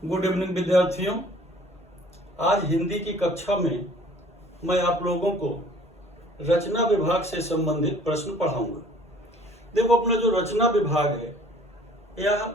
Good evening विद्यार्थियों। आज हिंदी की कक्षा में मैं आप लोगों को रचना विभाग से संबंधित प्रश्न पढ़ाऊंगा। देखो, अपना जो रचना विभाग है यह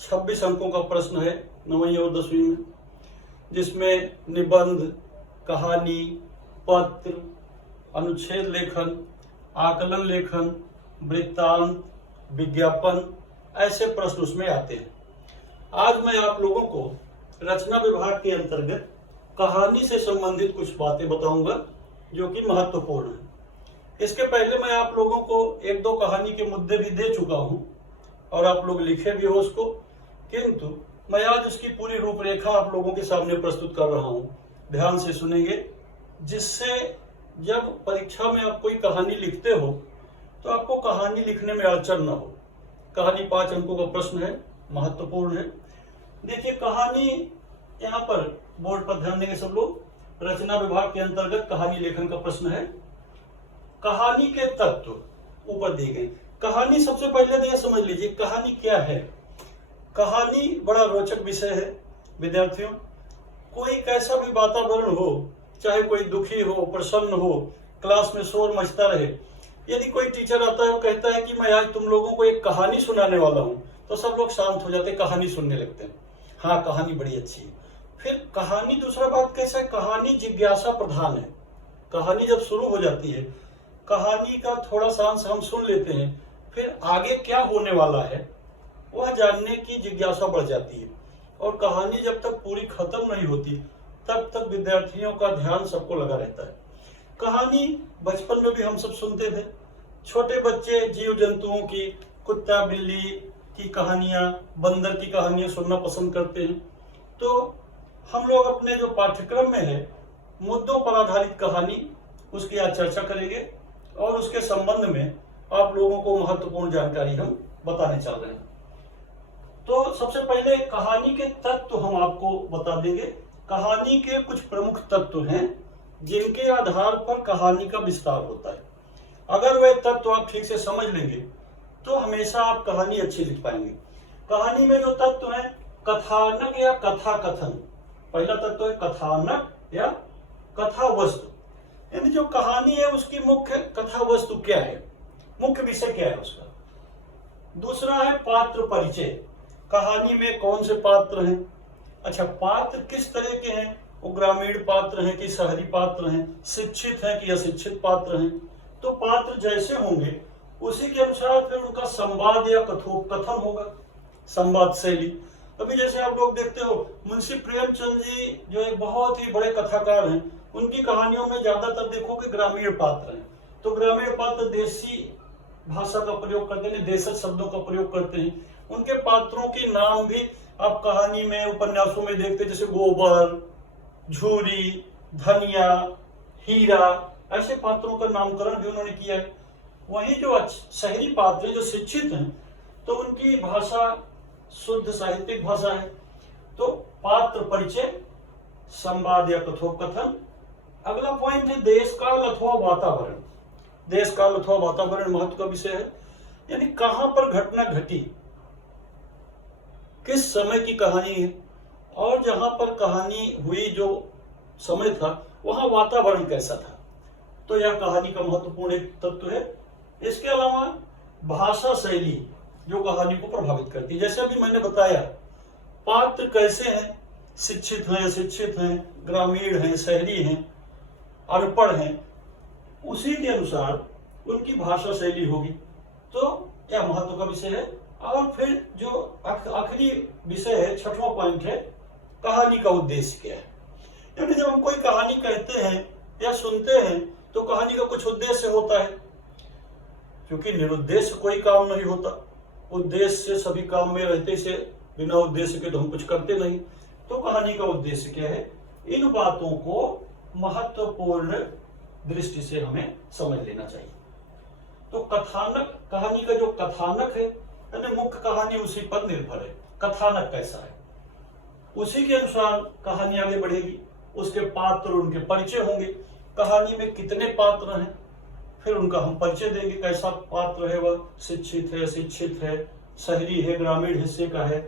26 अंकों का प्रश्न है 9वीं और 10वीं में, जिसमें निबंध, कहानी, पत्र, अनुच्छेद लेखन, आकलन लेखन, वृत्तांत, विज्ञापन ऐसे प्रश्न उसमें आते हैं। आज मैं आप लोगों को रचना विभाग के अंतर्गत कहानी से संबंधित कुछ बातें बताऊंगा जो कि महत्वपूर्ण है। इसके पहले मैं आप लोगों को एक दो कहानी के मुद्दे भी दे चुका हूं और आप लोग लिखे भी हो उसको, किंतु मैं आज उसकी पूरी रूपरेखा आप लोगों के सामने प्रस्तुत कर रहा हूं। ध्यान से सुनेंगे, जिससे जब परीक्षा में आप कोई कहानी लिखते हो तो आपको कहानी लिखने में अड़चन न हो। कहानी 5 अंकों का प्रश्न है, महत्वपूर्ण है। देखिए, कहानी यहाँ पर बोर्ड पर ध्यान देंगे सब लोग। रचना विभाग के अंतर्गत कहानी लेखन का प्रश्न है। कहानी के तत्व ऊपर दिए गए। कहानी सबसे पहले तो यह समझ लीजिए कहानी क्या है। कहानी बड़ा रोचक विषय है विद्यार्थियों। कोई कैसा भी वातावरण हो, चाहे कोई दुखी हो, प्रसन्न हो, क्लास में शोर मचता रहे, यदि कोई टीचर आता है और कहता है कि मैं आज तुम लोगों को एक कहानी सुनाने वाला हूं, तो सब लोग शांत हो जाते, कहानी सुनने लगते हैं। हाँ, कहानी बड़ी अच्छी है। फिर कहानी, दूसरा बात कैसा है, कहानी जिज्ञासा प्रधान है। कहानी जब शुरू हो जाती है, कहानी का थोड़ा सा अंश हम सुन लेते हैं, फिर आगे क्या होने वाला है वह जानने की जिज्ञासा बढ़ जाती है। और कहानी जब तक पूरी खत्म नहीं होती तब तक विद्यार्थियों का ध्यान सबको लगा रहता है। कहानी बचपन में भी हम सब सुनते थे। छोटे बच्चे जीव जंतुओं की, कुत्ता बिल्ली की कहानियां, बंदर की कहानियां सुनना पसंद करते हैं। तो हम लोग अपने जो पाठ्यक्रम में है, मुद्दों पर आधारित कहानी, उसकी आज चर्चा करेंगे और उसके संबंध में आप लोगों को महत्वपूर्ण जानकारी हम बताने चल रहे हैं। तो सबसे पहले कहानी के तत्व हम आपको बता देंगे। कहानी के कुछ प्रमुख तत्व हैं जिनके आधार पर कहानी का विस्तार होता है। अगर वह तत्व आप ठीक से समझ लेंगे तो हमेशा आप कहानी अच्छी लिख पाएंगे। कहानी में जो तत्व है, कथानक या कथा कथन। पहला तत्व है कथानक या कथा वस्तु, यानी जो कहानी है उसकी मुख्य कथा वस्तु क्या है, मुख्य विषय क्या है उसका। दूसरा है पात्र परिचय। कहानी में कौन से पात्र हैं, अच्छा पात्र किस तरह के हैं, वो ग्रामीण पात्र हैं कि शहरी पात्र हैं, शिक्षित हैं कि अशिक्षित पात्र हैं। तो पात्र जैसे होंगे उसी के अनुसार फिर उनका संवाद या कथोपकथन होगा, संवाद शैली। अभी जैसे आप लोग देखते हो, मुंशी प्रेमचंद जी जो एक बहुत ही बड़े कथाकार हैं, उनकी कहानियों में ज्यादातर देखो कि ग्रामीण पात्र हैं। तो ग्रामीण पात्र देसी भाषा का प्रयोग करते हैं, देशज शब्दों का प्रयोग करते हैं। उनके पात्रों के नाम भी आप कहानी में, उपन्यासों में देखते हैं, जैसे गोबर, झूरी, धनिया, हीरा, ऐसे पात्रों का नामकरण भी उन्होंने किया है। वही जो शहरी पात्र जो शिक्षित हैं, तो उनकी भाषा शुद्ध साहित्यिक भाषा है। तो पात्र परिचय, संवाद या कथोपकथन। अगला पॉइंट है देश काल अथवा वातावरण। देश काल अथवा वातावरण महत्व का विषय है, यानी कहां पर घटना घटी, किस समय की कहानी है, और जहां पर कहानी हुई जो समय था वहां वातावरण कैसा था। तो यह कहानी का महत्वपूर्ण एक तत्व है। इसके अलावा भाषा शैली जो कहानी को प्रभावित करती है। जैसे अभी मैंने बताया, पात्र कैसे हैं, शिक्षित हैं, अशिक्षित हैं, ग्रामीण हैं, शहरी हैं, अनपढ़ हैं, उसी के अनुसार उनकी भाषा शैली होगी। तो यह महत्व का विषय है। और फिर जो आखिरी विषय है, 6वां पॉइंट है, कहानी का उद्देश्य क्या है। यानी जब हम कोई कहानी कहते हैं या सुनते हैं तो कहानी का कुछ उद्देश्य होता है, क्योंकि निरुद्देश्य कोई काम नहीं होता। उद्देश्य से सभी काम में रहते से, बिना उद्देश्य के तो हम कुछ करते नहीं। तो कहानी का उद्देश्य क्या है, इन बातों को महत्वपूर्ण दृष्टि से हमें समझ लेना चाहिए। तो कथानक, कहानी का जो कथानक है, यानी मुख्य कहानी उसी पर निर्भर है। कथानक कैसा है, उसी के अनुसार कहानी आगे बढ़ेगी। उसके पात्र, उनके परिचय होंगे। कहानी में कितने पात्र हैं, फिर उनका हम परिचय देंगे, कैसा पात्र है वह, शिक्षित है, अशिक्षित है, शहरी है, ग्रामीण हिस्से का है,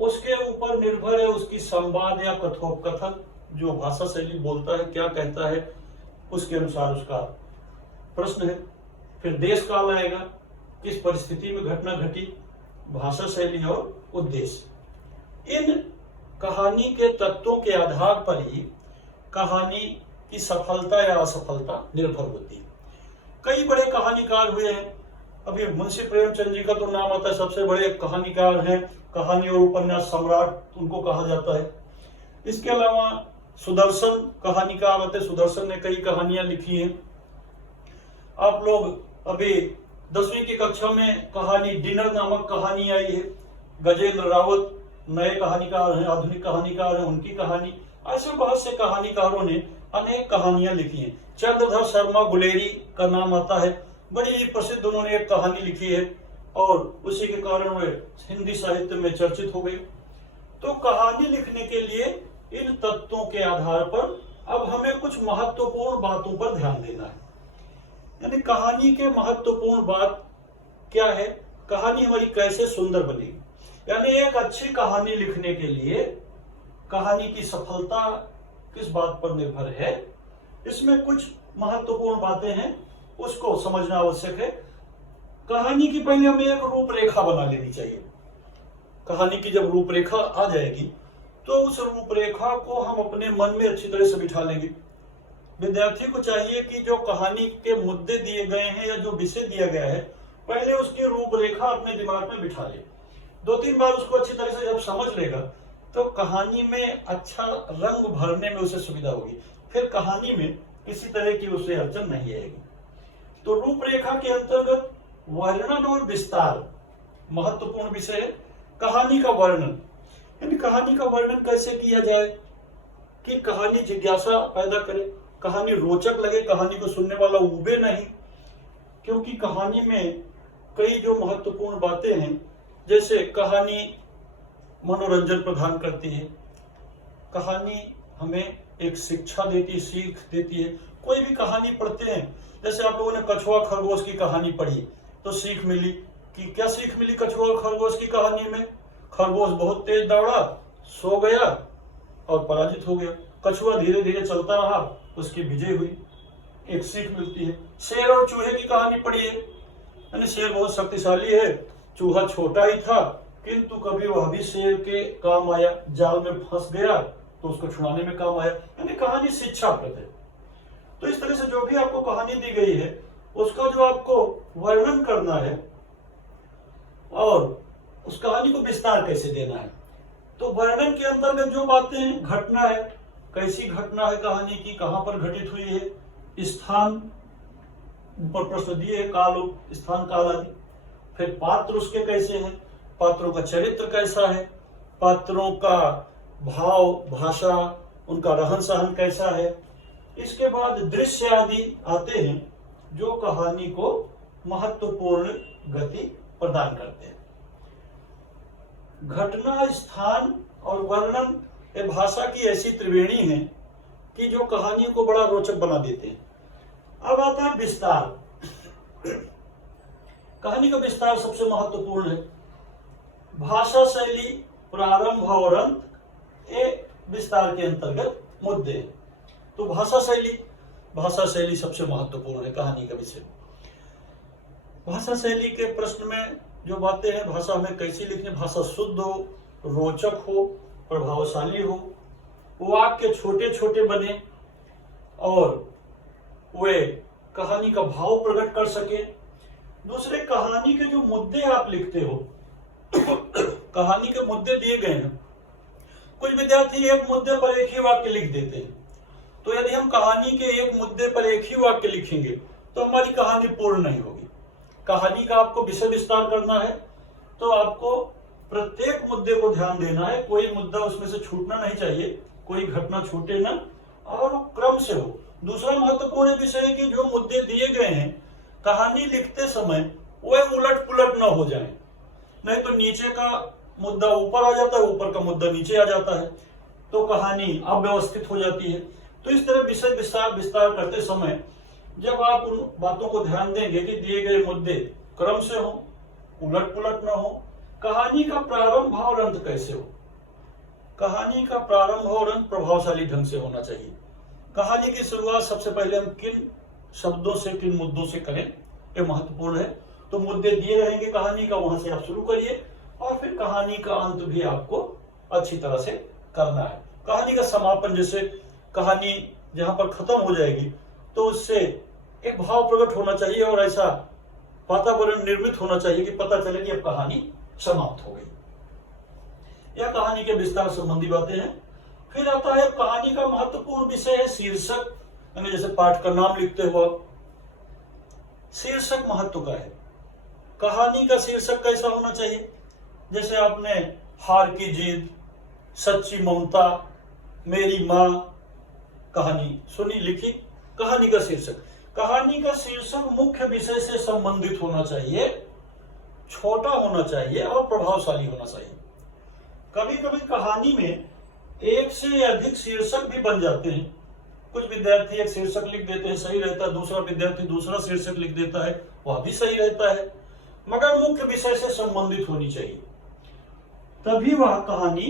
उसके ऊपर निर्भर है उसकी संवाद या कथोपकथन, जो भाषा शैली बोलता है क्या कहता है उसके अनुसार उसका प्रश्न है। फिर देश काल आएगा, किस परिस्थिति में घटना घटी, भाषा शैली और उद्देश्य। इन कहानी के तत्वों के आधार पर ही कहानी की सफलता या असफलता निर्भर होती है। कई बड़े कहानीकार हुए हैं, अभी मुंशी प्रेमचंद जी का तो नाम आता है, सबसे बड़े कहानीकार हैं, कहानी और उपन्यास सम्राट उनको कहा जाता है। इसके अलावा सुदर्शन कहानीकार होते, सुदर्शन ने कई कहानियां लिखी हैं। आप लोग अभी 10वीं की कक्षा में कहानी डिनर नामक कहानी आई है, गजेंद्र रावत नए कहानीकार हैं, आधुनिक कहानीकार हैं, उनकी कहानी, ऐसे बहुत से कहानीकारों ने अनेक कहानियां लिखी हैं। चंद्रधर शर्मा गुलेरी का नाम आता है, बड़ी प्रसिद्ध उन्होंने एक कहानी लिखी है और उसी के कारण वे हिंदी साहित्य में चर्चित हो गए। तो कहानी लिखने के लिए इन तत्वों के आधार पर अब हमें कुछ महत्वपूर्ण बातों पर ध्यान देना है। यानी कहानी के महत्वपूर्ण बात क्या है, कहानी हमारी कैसे सुंदर बनेगी। यानी एक अच्छी कहानी लिखने के लिए कहानी की सफलता किस बात पर निर्भर है, इसमें कुछ महत्वपूर्ण बातें हैं, उसको समझना आवश्यक है। कहानी की पहले हमें एक रूपरेखा बना लेनी चाहिए। कहानी की जब रूपरेखा आ जाएगी तो उस रूपरेखा को हम अपने मन में अच्छी तरह से बिठा लेंगे। विद्यार्थी को चाहिए कि जो कहानी के मुद्दे दिए गए हैं या जो विषय दिया गया है, पहले उसकी रूपरेखा अपने दिमाग में बिठा ले। 2-3 बार उसको अच्छी तरह से जब समझ लेगा तो कहानी में अच्छा रंग भरने में उसे सुविधा होगी, फिर कहानी में किसी तरह की उसे अड़चन नहीं आएगी। तो रूपरेखा के अंतर्गत वर्णन और विस्तार महत्वपूर्ण विषय है। कहानी का वर्णन, यानी कहानी का वर्णन कैसे किया जाए कि कहानी जिज्ञासा पैदा करे, कहानी रोचक लगे, कहानी को सुनने वाला उबे नहीं। क्योंकि कहानी में कई जो महत्वपूर्ण बातें हैं, जैसे कहानी मनोरंजन प्रदान करती है, कहानी हमें एक शिक्षा देती है, सीख देती है। कोई भी कहानी पढ़ते हैं, जैसे आप लोगों ने कछुआ खरगोश की कहानी पढ़ी तो सीख मिली कि क्या सीख मिली कछुआ खरगोश की कहानी में, खरगोश बहुत तेज दौड़ा, सो गया और पराजित हो गया। कछुआ धीरे धीरे चलता रहा, उसकी विजय हुई, एक सीख मिलती है। शेर और चूहे की कहानी पढ़िए, यानी शेर बहुत शक्तिशाली है, चूहा छोटा ही था किंतु कभी वह भी शेर के काम आया, जाल में फंस गया तो उसको छुड़ाने में काम आया। यानी कहानी शिक्षाप्रद है। तो इस तरह से जो भी आपको कहानी दी गई है उसका जो आपको वर्णन करना है और उस कहानी को विस्तार कैसे देना है। तो वर्णन के अंतर्गत जो बातें, घटना है, कैसी घटना है कहानी की, कहां पर घटित हुई है, स्थान ऊपर प्रश्न दिए, काल, स्थान, काल आदि। फिर पात्र उसके कैसे हैं, पात्रों का चरित्र कैसा है, पात्रों का भाव, भाषा, उनका रहन सहन कैसा है। इसके बाद दृश्य आदि आते हैं जो कहानी को महत्वपूर्ण गति प्रदान करते हैं। घटना, स्थान और वर्णन ये भाषा की ऐसी त्रिवेणी है कि जो कहानी को बड़ा रोचक बना देते हैं। अब आता है विस्तार। कहानी का विस्तार सबसे महत्वपूर्ण है। भाषा शैली, प्रारंभ और अंत, ये विस्तार के अंतर्गत मुद्दे हैं। तो भाषा शैली सबसे महत्वपूर्ण है कहानी का विषय। भाषा शैली के प्रश्न में जो बातें हैं, भाषा हमें कैसी लिखनी, भाषा शुद्ध हो, रोचक हो, प्रभावशाली हो, वाक्य छोटे छोटे बने और वे कहानी का भाव प्रकट कर सके। दूसरे, कहानी के जो मुद्दे आप लिखते हो कहानी के मुद्दे दिए गए हैं। कुछ विद्यार्थी एक मुद्दे पर एक ही वाक्य लिख देते हैं, तो यदि हम कहानी के एक मुद्दे पर एक ही वाक्य लिखेंगे तो हमारी कहानी पूर्ण नहीं होगी। कहानी का आपको विषय विस्तार करना है तो आपको प्रत्येक मुद्दे को ध्यान देना है, कोई मुद्दा उसमें से छूटना नहीं चाहिए, कोई घटना छूटे ना और क्रम से हो। दूसरा महत्वपूर्ण विषय है कि जो मुद्दे दिए गए हैं कहानी लिखते समय वे उलट पुलट न हो जाए, नहीं तो नीचे का मुद्दा ऊपर आ जाता है, ऊपर का मुद्दा नीचे आ जाता है, तो कहानी अव्यवस्थित हो जाती है। तो इस तरह विषय विस्तार करते समय जब आप उन बातों को ध्यान देंगे कि दिए गए मुद्दे क्रम से हो, उलट पुलट न हो, कहानी का प्रारंभ और अंत कैसे हो। कहानी का प्रारंभ और अंत प्रभावशाली ढंग से होना चाहिए। कहानी की शुरुआत सबसे पहले हम किन शब्दों से, किन मुद्दों से करें, ये महत्वपूर्ण है। तो मुद्दे दिए रहेंगे कहानी का, वहां से आप शुरू करिए और फिर कहानी का अंत भी आपको अच्छी तरह से करना है। कहानी का समापन, जैसे कहानी जहां पर खत्म हो जाएगी तो उससे एक भाव प्रकट होना चाहिए और ऐसा वातावरण निर्मित होना चाहिए कि पता चले कि अब कहानी समाप्त हो गई। यह कहानी के विस्तार संबंधी बातें हैं। फिर आता है कहानी का महत्वपूर्ण विषय है शीर्षक, यानी जैसे पाठ का नाम लिखते हो आप, शीर्षक महत्व का है। कहानी का शीर्षक कैसा होना चाहिए, जैसे आपने हार की जीत, सच्ची ममता, मेरी मां कहानी सुनी, लिखी। कहानी का शीर्षक मुख्य विषय से संबंधित होना चाहिए, छोटा होना चाहिए और प्रभावशाली होना चाहिए। कभी कभी कहानी में एक से अधिक शीर्षक भी बन जाते हैं। कुछ विद्यार्थी एक शीर्षक लिख देते हैं, सही रहता है, दूसरा विद्यार्थी दूसरा शीर्षक लिख देता है, वह भी सही रहता है, मगर मुख्य विषय से संबंधित होनी चाहिए, तभी वह कहानी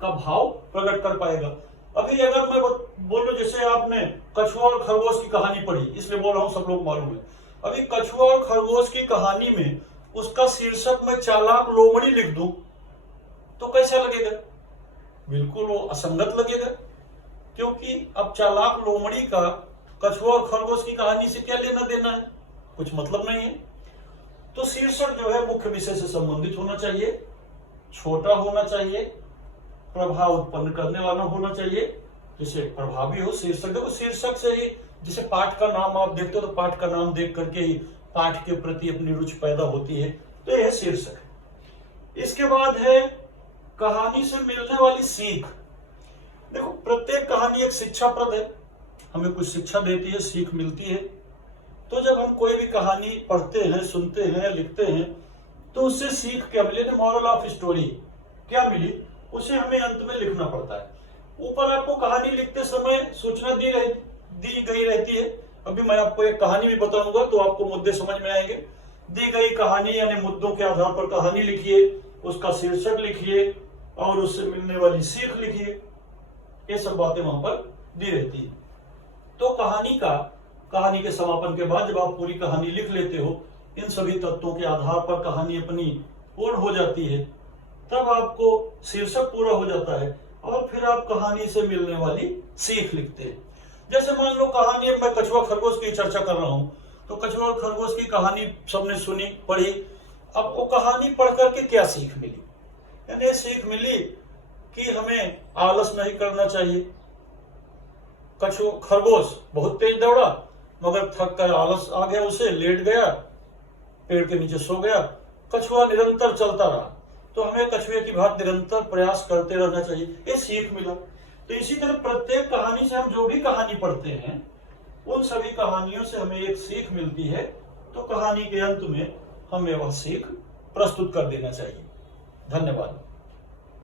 का भाव प्रकट कर पाएगा। अभी अगर मैं बोलूं, जैसे आपने कछुआ और खरगोश की कहानी पढ़ी, इसलिए बोल रहा हूं, सब लोग मालूम है। अभी कछुआ और खरगोश की कहानी में उसका शीर्षक मैं चालाक लोमड़ी लिख दूं तो कैसा लगेगा, बिल्कुल वो असंगत लगेगा, क्योंकि अब चालाक लोमड़ी का कछुआ और खरगोश की कहानी से क्या लेना देना है, कुछ मतलब नहीं है। तो शीर्षक जो है मुख्य विषय से संबंधित होना चाहिए, छोटा होना चाहिए, प्रभाव उत्पन्न करने वाला होना चाहिए, जिसे प्रभावी हो। शीर्षक देखो, शीर्षक से ही, जैसे पाठ का नाम आप देखते हो तो पाठ का नाम देख करके ही पाठ के प्रति अपनी रुचि पैदा होती है, तो यह शीर्षक। इसके बाद है कहानी से मिलने वाली सीख। देखो, प्रत्येक कहानी एक शिक्षाप्रद है, हमें कुछ शिक्षा देती है, सीख मिलती है। तो जब हम कोई भी कहानी पढ़ते हैं, सुनते हैं, लिखते हैं, तो उससे सीख क्या मिले, मॉरल ऑफ स्टोरी क्या मिली, उसे हमें अंत में लिखना पड़ता है। ऊपर आपको कहानी लिखते समय सूचना दी गई रहती है। अभी मैं आपको एक कहानी भी बताऊंगा तो आपको मुद्दे समझ में आएंगे। दी गई कहानी यानी मुद्दों के आधार पर कहानी लिखिए, उसका शीर्षक लिखिए और उससे मिलने वाली सीख लिखिए, ये सब बातें वहां पर दी रहती है। तो कहानी के समापन के बाद जब आप पूरी कहानी लिख लेते हो, इन सभी तत्वों के आधार पर कहानी अपनी पूर्ण हो जाती है, तब आपको शीर्षक पूरा हो जाता है और फिर आप कहानी से मिलने वाली सीख लिखते हैं। जैसे मान लो कहानी, मैं कछुआ खरगोश की चर्चा कर रहा हूं, तो कछुआ और खरगोश की कहानी सबने सुनी, पढ़ी। अब वो कहानी पढ़ करके क्या सीख मिली, यानी सीख मिली कि हमें आलस नहीं करना चाहिए। खरगोश बहुत तेज दौड़ा मगर थक कर आलस आ गया, उसे लेट गया, पेड़ के नीचे सो गया। कछुआ निरंतर चलता रहा, तो हमें कछुए की भांति निरंतर प्रयास करते रहना चाहिए, ये सीख मिला। तो इसी तरह प्रत्येक कहानी से हम जो भी कहानी पढ़ते हैं, उन सभी कहानियों से हमें एक सीख मिलती है, तो कहानी के अंत में हमें वह सीख प्रस्तुत कर देना चाहिए। धन्यवाद।